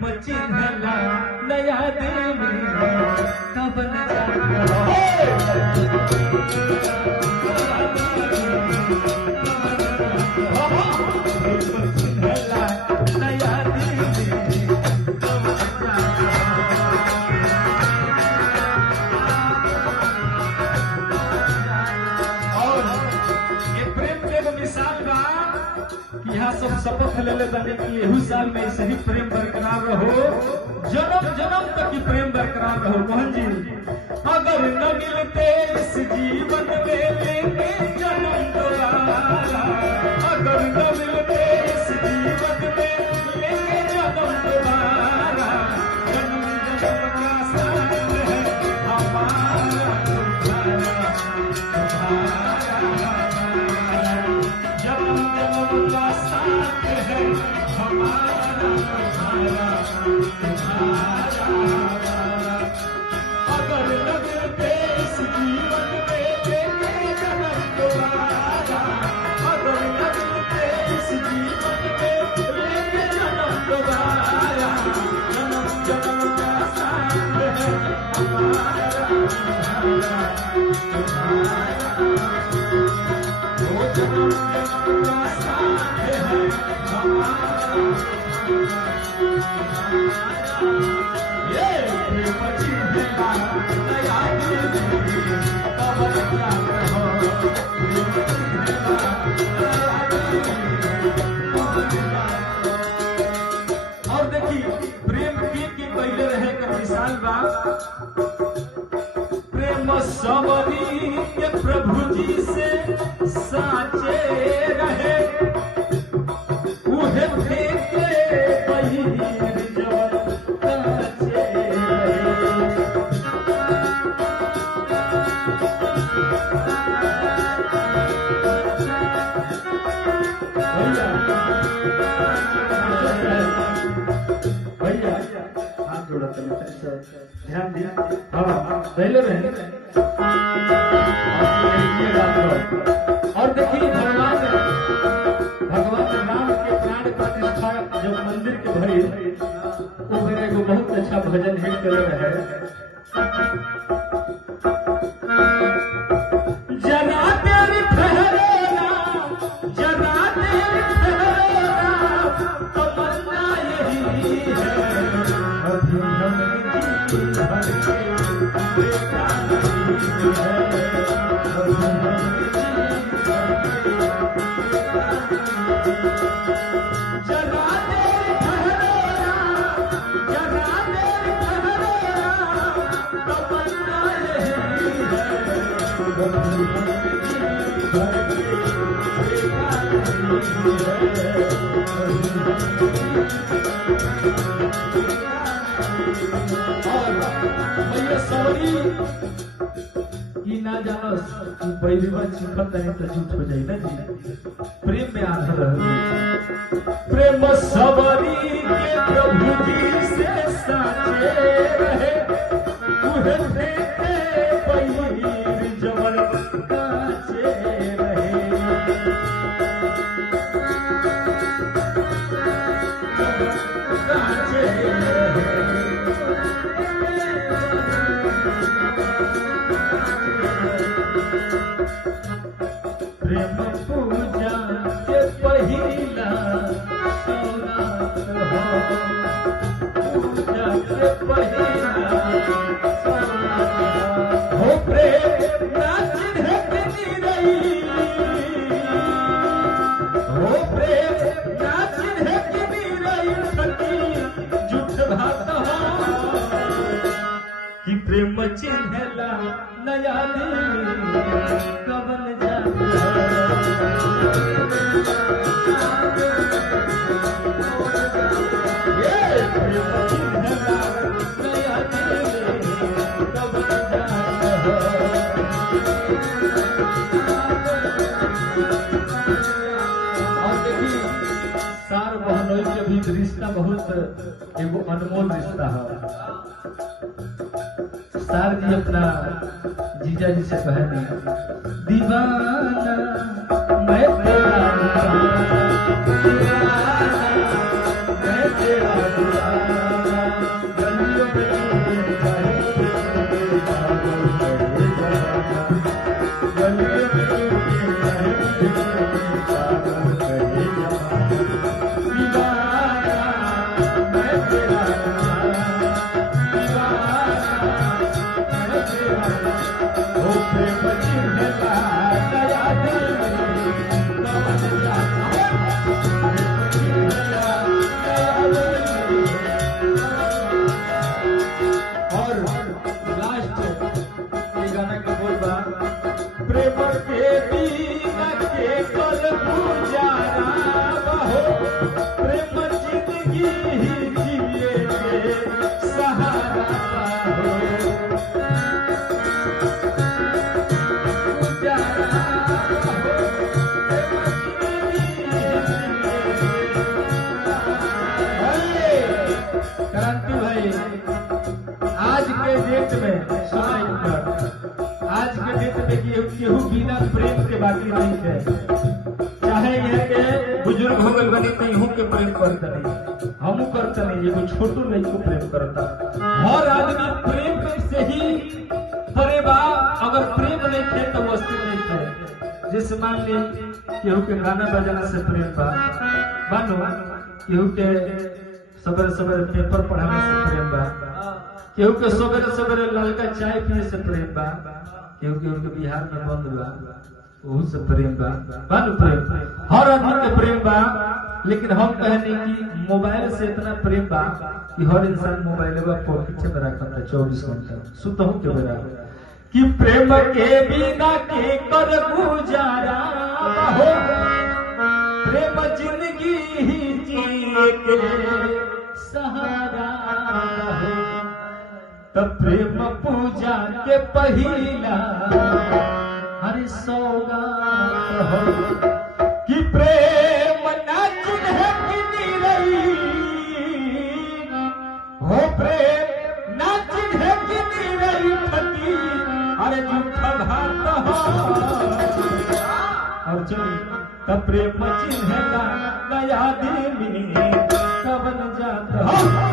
प्रेम चिन्हला नया देवी कवन जाता यहाँ सब शपथ ले ले बने कि एहू साल में ऐसे ही प्रेम बरकरार रहो, जन्म जन्म तक ही प्रेम बरकरार रहो। मोहन जी, अगर न मिलते इस जीवन में लेंगे जन्म दोबारा, अगर न मिलते इस जीवन में लेंगे जन्म दोबारा, जन्म जन्म का साथ है हमारा तुम्हारा, जन्म जन्म का साथ है हमारा तुम्हारा तुम्हारा। अगर न मिलते इस जीवन में लेंगे जन्म दोबारा, अगर न मिलते इस जीवन में लेंगे जन्म दोबारा, जन्म जन्म का साथ है हमारा तुम्हारा तुम्हारा। ओ जन्म जन्म का साथ है हमारा ये प्रेम चिन्हला नया देवी कवन जाता हो, प्रेम चिन्हला नया देवी कवन जाता। और देखिए प्रेम की पहले रहे कर मिसाल बा, प्रेम सबरी के प्रभु जी से साचे रहे, उहे फेंके पहिर जवन काचे भैया हाथ जोड़ा ध्यान दिया। हाँ पहले रहे और देखिए भगवान राम के प्राण प्रतिष्ठा जब मंदिर के भई तो फिर एगो बहुत अच्छा भजन हिट कर रहे, जरा तेरी ठहरेगा जरा तेरी ठहरेगा तमन्ना यही है, अभी हम जी भर के देखा नहीं है, अभी हम जरा तेरी ठहरेगा जरा तेरी ठहरेगा तमन्ना यही है, अभी हम जी भर के देखा नहीं है। और भैया सवरी की ना जानो कि पहली बार सीखत नहीं तो झूठ हो जाए ना जी, प्रेम में आधा रहे। प्रेम सबरी के प्रभु जी से साचे रहे, उहे फेंके पहिर जवन काचे रहे, काचे रहे। प्रेम पूजा के पहिला सौगात हो, पूजा के पहिला सौगात हो, प्रेम ना चिन्ह के निरई, हो प्रेम ना चिन्ह के निरई सखी झूठ भात हो, कि प्रेम चिन्हला नया देवी कवन जाता ये प्रेम चिन्हला नया देवी कवन जाता। और देखिए सार बहनोई के भी रिश्ता बहुत एगो अनमोल रिश्ता है। सार जी अपना जीजा जी से कहने, दीवाना मैं तेरा दीवाना, मैं तेरा दीवाना, डेट में सुनाई पर आज के डेट में केहू बिना प्रेम के बाकी नहीं है। चाहे यह के बुजुर्ग हो गए बनी तो इहू के प्रेम करता नहीं, हमू करता नहीं, एगो छोटू नहीं को प्रेम करता। हर आदमी प्रेम से ही परे बा, अगर प्रेम नहीं थे तो वस्तु नहीं थे। जैसे मान ली केहू के गाना बजाना से प्रेम बा, मानो केहू के सवेरे सवेरे पेपर पढ़ाने से प्रेम बा, केहू के सवेरे सवेरे ललका चाय पीने से प्रेम बा, केहू के बिहार में बंद बा ओहू से प्रेम बा। मानो प्रेम हर आदमी के प्रेम बा, लेकिन हम कहने की मोबाइल से इतना प्रेम बा कि हर इंसान मोबाइल पॉकेट में रखता है 24 घंटा सुतहू के बेरा कि प्रेम के बिना के कर गुजारा हो, प्रेम जिंदगी ही जिए के सहारा हो। तब प्रेम पूजा के पहिला हरि सौगात हो कि प्रेम नाचिन है कि निरई हो, प्रेम नाचिन है कि निरई ठगी अरे झूठा घात हो। और चल तब प्रेम चिन्ह का नया दिन कवन जात हो।